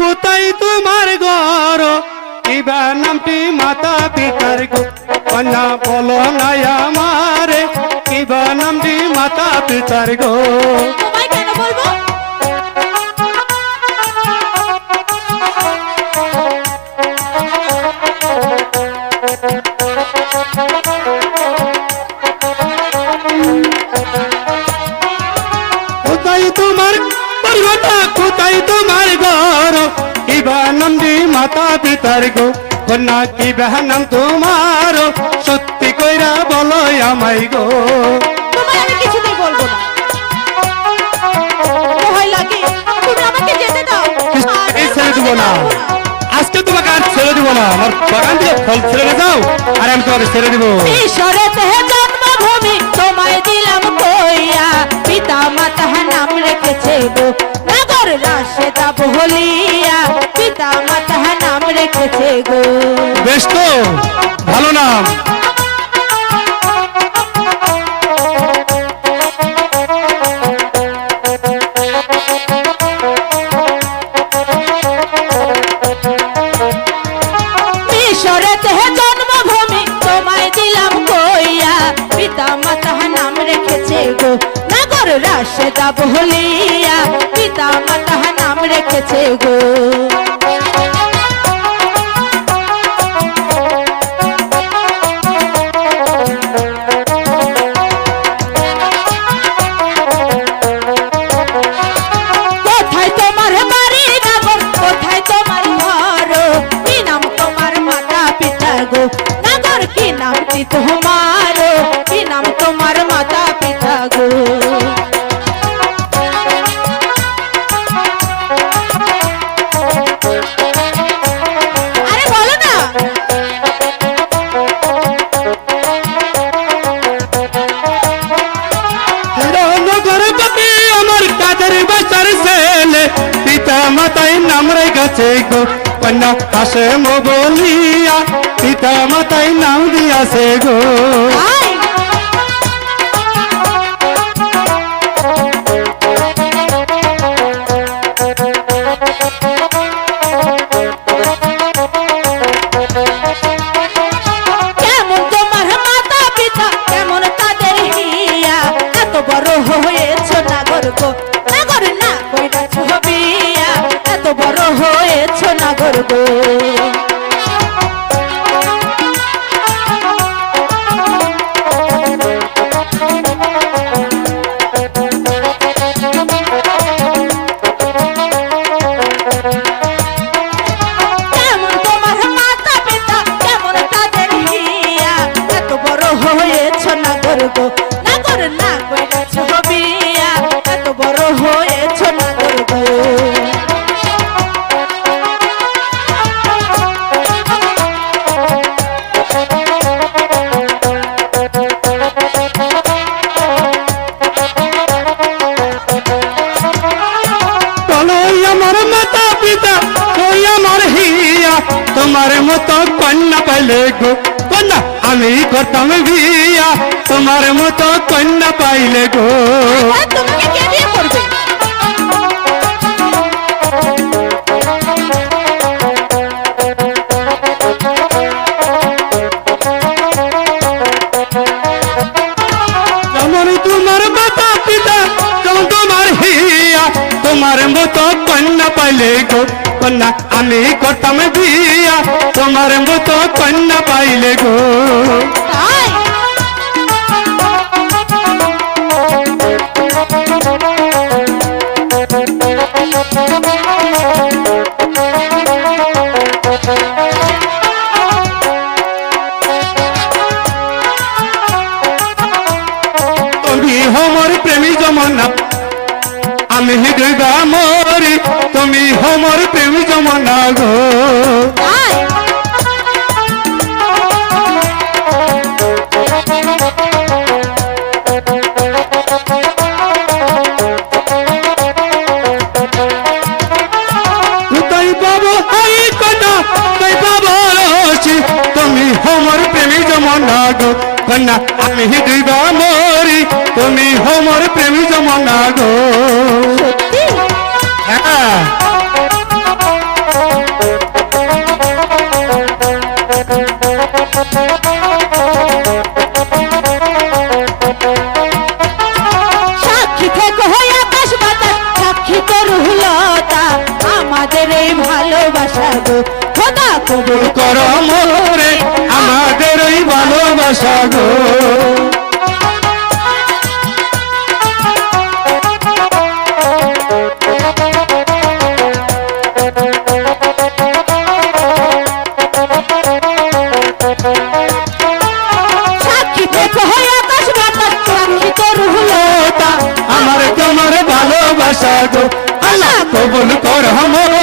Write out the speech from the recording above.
কোথায় তোমার ঘর কিবা নামটি মাতা পিতার গো কন্যা বলো নাই আমারে কিবা নামটি মাতা পিতার গো তোমায় কেন বলবো কোথায় তোমার পরিবর্তা কোথায় তোমার ঘর কিবা নামটি মাতা পিতার গো কন্যা কিবা নাম তোমার সত্যি কইরা বলো আমায় গো তোমায় আমি কিছুতেই বলবো না ভয় লাগে তুমি আমাকে যেতে দাও এই ছেড়ে দিব না আজকে তোমাকে আর ছেড়ে দিব না আমার বাগান থেকে ফল ছেড়ে যাও আর আমি তোমাকে ছেড়ে দিব ঈশ্বরেতে জন্মভূমি তোমায় দিলাম কইয়া পিতা মাতা নাম রেখেছে গো নগর রাশেদা বহলিয়া পিতা মাতা নাম রেখেছে গো বেশ তো ভালো নাম ঈশ্বরেতে জন্মভূমি তোমায় দিলাম কইয়া পিতা মাতা নাম রেখেছে গো নগর রাশেদা বহলিয়া পিতা মাতা নাম রেখেছে গো কোথায় তোমার বাড়ি নগর কোথায় তোমার ঘর কি নাম তোমার মাতা পিতা গো নগর কি নামটি তোমার কি নাম তোমার মাতা পিতা গো আরে বলো না নগরপতি আমার কাদের বাসার ছেলে পিতা মাতাই নাম রেখেছে গো কন্যা হাসে বলিয়া পিতা মাতাই নাম দিয়াছে গো আয় কেমন তোমার মাতা পিতা কেমন তাদের হিয়া এত বড় হয়েছ নাগর গো নাগর না কইরাছ বিয়া এত বড় হয়েছ নাগর গো কেমন তোমার মাতা পিতা কেমন তাদের হিয়া এত বড় হয়েছ নাগর গো নাগর না কইরাছ বিয়া এত বড় হয়েছ নাগর গো বলো আমার মাতা পিতা ওই আমার হিয়া তোমার মতো কন্যা পাইলে গো কন্যা আমি করতাম বিয়া তোমার মতো কন্যা পাইলে গো আর তোমাকে কে বিয়ে করবে যেমন তোমার মাতা পিতা যেমন তোমার হিয়া তোমার মতো কন্যা পাইলে গো কন্যা আমি করতাম বিয়া তোমার মতো কন্যা পাইলে গো তাই তুমি হমর প্রেমী জমনা আমি হৃদয় মরি তুমি হমর প্রেমী জমনা গো তাই কোথায় পাবো এই কন্যা কোথায় পাবো রসি তুমি হমর প্রেমী জমনা গো কন্যা আমি হৃদয় মরি তুমি হমর প্রেমী জমনা গো সত্যি হ্যাঁ গো সাক্ষী দেখো হয় আকাশ বাতাস সাক্ষী তো রুহলতা আমার তোমার ভালোবাসা গো আল্লাহ কবুল কর আমার